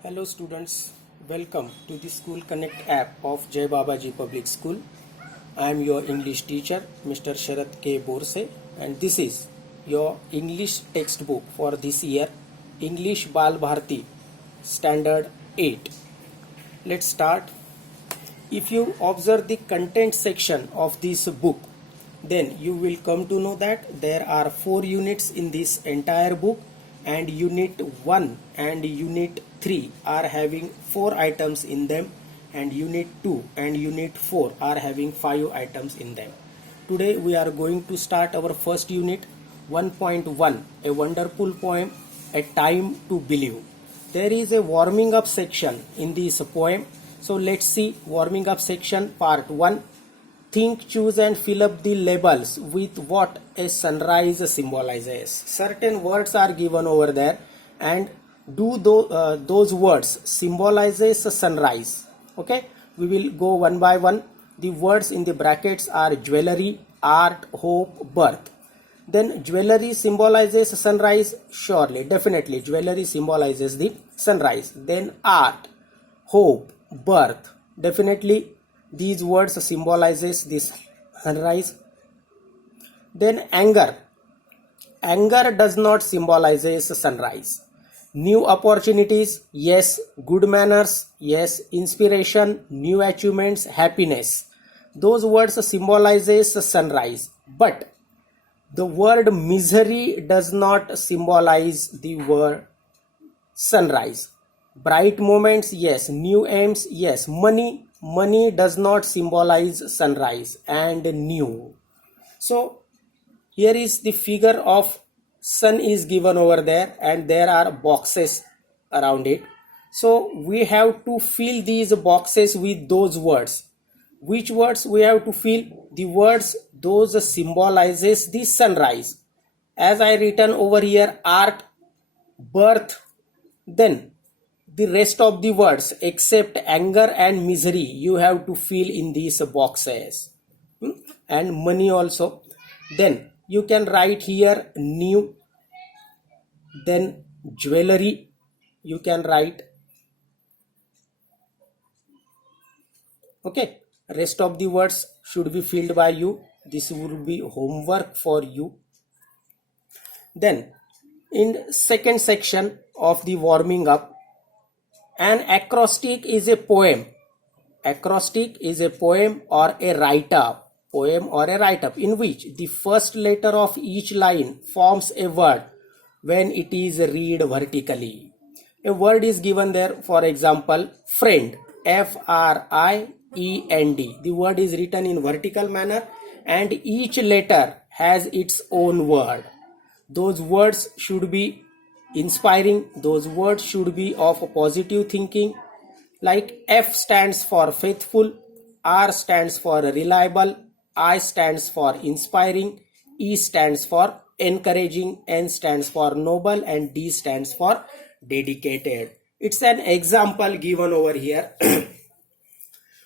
Hello students, welcome to the School Connect app of Jai Babaji Public School. I am your English teacher Mr. Sharat K. Borse, and this is your English textbook for this year, English Bal Bharti Standard 8. Let's start. If you observe the content section of this book, then you will come to know that there are 4 units in this entire book, and unit 1 and unit 3 are having 4 items in them, and unit 2 and unit 4 are having 5 items in them. Today we are going to start our first unit, 1.1, a wonderful poem, A Time to Believe. There is a warming up section in this poem. So let's see warming up section part 1. Think, choose and fill up the labels with what a sunrise symbolizes. Certain words are given over there, and do those words symbolizes a sunrise. Okay, we will go one by one. The words in the brackets are jewelry, art, hope, birth. Then jewelry symbolizes sunrise. Surely, definitely jewelry symbolizes the sunrise. Then art, hope, birth, definitely these words symbolizes this sunrise. Then anger does not symbolizes sunrise. New opportunities, yes. Good manners, yes. Inspiration, new achievements, happiness, those words symbolizes sunrise. But the word misery does not symbolize the word sunrise. Bright moments, yes. New aims, yes. Money does not symbolize sunrise and new. So here is the figure of sun is given over there, and there are boxes around it. So we have to fill these boxes with those words. Which words we have to fill? The words those symbolizes the sunrise. As I written over here, art, birth. Then the rest of the words except anger and misery you have to fill in these boxes. And money also. Then you can write here new. Then jewelry you can write. Okay, rest of the words should be filled by you. This would be homework for you. Then in second section of the warming up, an acrostic is a poem. Acrostic is a poem or a write-up. Poem or a write-up in which the first letter of each line forms a word when it is read vertically. A word is given there, for example, friend, Friend. The word is written in vertical manner, and each letter has its own word. Those words should be inspiring. Those words should be of positive thinking. Like F stands for faithful, R stands for reliable, I stands for inspiring, E stands for encouraging, N stands for noble, and D stands for dedicated. It's an example given over here.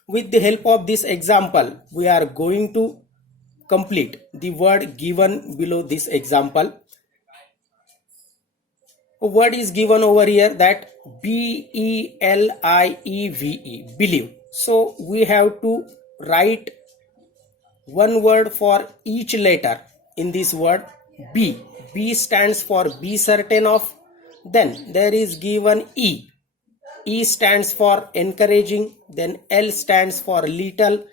With the help of this example, we are going to complete the word given below this example. A word is given over here, that Believe, believe. So we have to write one word for each letter in this word. B stands for be certain of. Then there is given E stands for encouraging. Then L stands for little,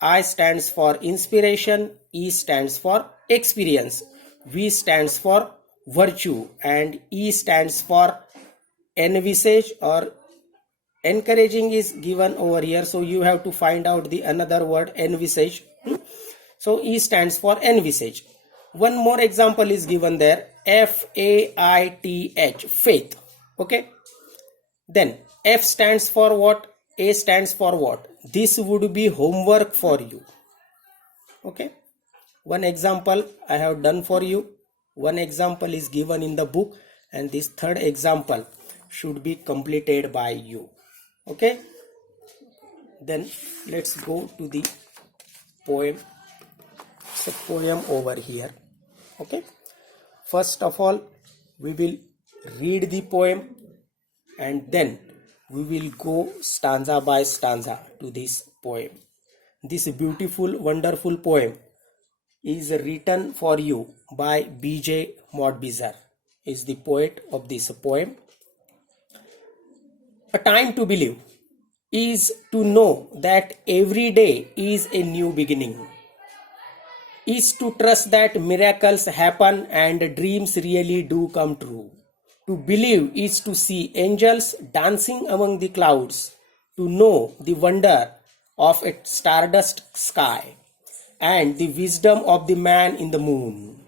I stands for inspiration, E stands for experience, V stands for virtue, and E stands for envisage or encouraging is given over here. So you have to find out the another word, envisage. So E stands for envisage. One more example is given there, Faith, faith. Okay. Then F stands for what? A stands for what? This would be homework for you. Okay. One example I have done for you. One example is given in the book, and this third example should be completed by you. Okay. Then let's go to the poem. It's a poem over here. Okay. First of all, we will read the poem, and then we will go stanza by stanza to this poem. This beautiful, wonderful poem is written for you by B.J. Modbizer, is the poet of this poem. A time to believe is to know that every day is a new beginning, is to trust that miracles happen and dreams really do come true. To believe is to see angels dancing among the clouds, to know the wonder of a stardust sky and the wisdom of the man in the moon.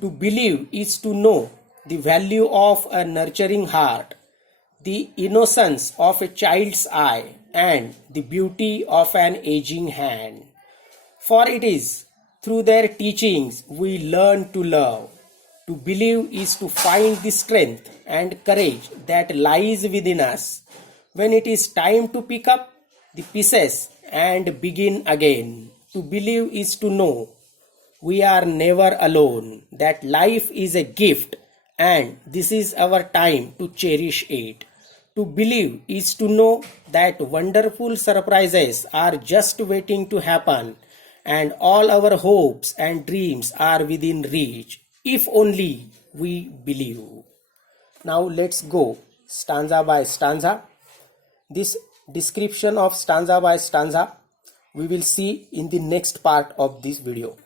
To believe is to know the value of a nurturing heart, the innocence of a child's eye, and the beauty of an aging hand. For it is through their teachings we learn to love. To believe is to find the strength and courage that lies within us when it is time to pick up the pieces and begin again. To believe is to know we are never alone, that life is a gift and this is our time to cherish it. To believe is to know that wonderful surprises are just waiting to happen and all our hopes and dreams are within reach if only we believe. Now let's go stanza by stanza. This description of stanza by stanza we will see in the next part of this video.